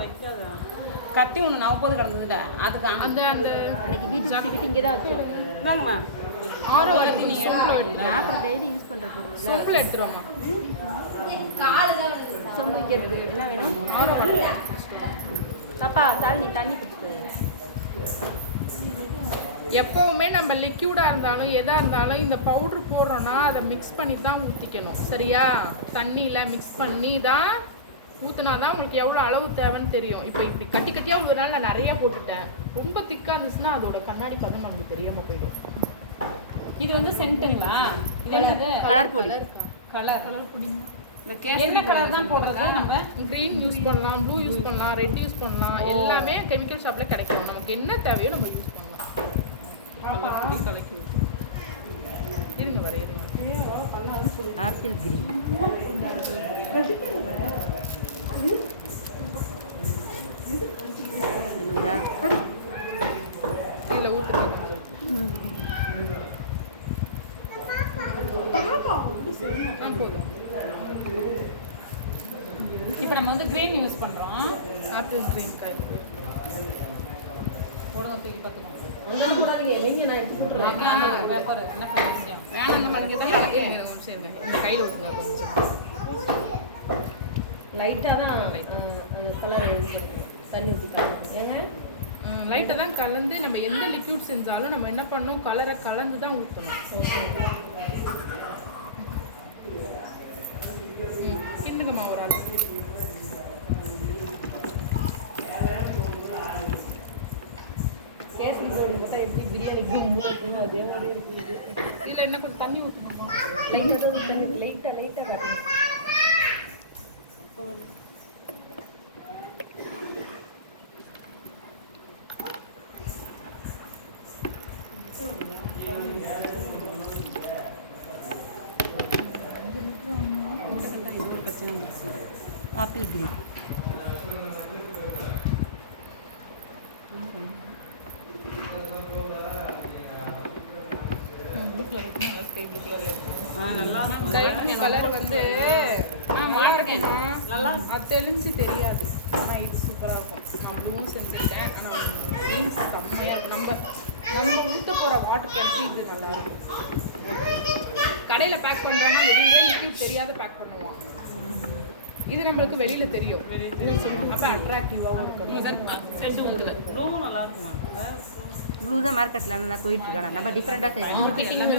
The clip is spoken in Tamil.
வைக்காதா. கட்டி ஒன்று நவப்பது கிடந்ததுல. அதுக்கு அந்த அந்த இந்தாங்கம்மா. ஆரோ வரத்தி நீங்க? சொம்புல எடுத்துருவோம் சொம்புல எடுத்துருவோமா ஆரோ வரத்தி எப்பவுமே நம்ம லிக்யூடாக இருந்தாலும் எதாக இருந்தாலும் இந்த பவுடர் போடுறோன்னா அதை மிக்ஸ் பண்ணி தான் ஊற்றிக்கணும் சரியா? தண்ணியில் மிக்ஸ் பண்ணி தான் ஊற்றினா தான் உங்களுக்கு எவ்வளோ அளவு தேவைன்னு தெரியும். இப்போ இப்படி கட்டி கட்டியாக ஒரு நாள் நான் நிறைய போட்டுட்டேன். ரொம்ப திக்காக இருந்துச்சுன்னா அதோட கண்ணாடி பதம் நமக்கு தெரியாமல் போயிடும். இது வந்து சென்ட்டுங்களா? கலர் கலர் கலர் என்ன கலர் தான் போடுறது? நம்ம க்ரீன் யூஸ் பண்ணலாம் ப்ளூ யூஸ் பண்ணலாம் ரெட் யூஸ் பண்ணலாம். எல்லாமே கெமிக்கல் ஷாப்பில் கிடைக்கும். நமக்கு என்ன தேவையோ நம்ம யூஸ் பண்ணலாம். கிடைக்கும். போதும். இப்போ நம்ம வந்து க்ரீன் யூஸ் பண்ணுறோம் ஆப்பிள் க்ரீன் காய் போடுங்க தூக்கி பார்த்துக்கோங்க. அங்கே போடாதீங்க வைங்க நான் எடுத்து போட்டுறேன். என்ன விஷயம் வேணாம் தான் இருங்க ஒரு இருங்க இந்த கையில் கொஞ்சம் லைட்டாக தான் கலர் எடுத்துக்கணும் தண்ணி ஊற்றி கலக்கணும் ஏங்க லைட்டை தான் கலந்து நம்ம எந்த லிக்விட் செஞ்சாலும் நம்ம என்ன பண்ணணும்? கலரை கலந்து தான் ஊற்றணும் கிண்டுங்கம்மா ஒரு ஆள். கேசரி கோழி போட்டால் எப்படி பிரியாணிக்கு இதில் என்ன கொஞ்சம் தண்ணி ஊற்றணுமா லைட்டாக தண்ணி லைட்டாக லைட்டாக காட்டணும் ஆப்பிள் க்ரீன் கை கலர் வந்து நல்லா இருக்கேன். நல்லா அது தெளிச்சு தெரியாது. ஆனால் இது சூப்பராக இருக்கும். நான் ப்ளூவும் செஞ்சுருக்கேன். ஆனால் மீன்ஸ் செம்மையாக இருக்கும். நம்ம நம்ம ஊற்ற போகிற வாட்டர் கேன்சி இது நல்லா இருக்கும். கடையில் பேக் பண்ணுறாங்கன்னா வெளியே லிக்விட் தெரியாத பேக் பண்ணுவான். இது நம்மளுக்கு வெளியில் தெரியும். அப்போ அட்ராக்டிவாகவும் இருக்கும். செண்டு ஊற்றுவேன் ப்ளூவும் நல்லா இருக்குமா மார்க்கெட்டில் நான் போயிட்டு இருக்கேன். நம்ம வந்து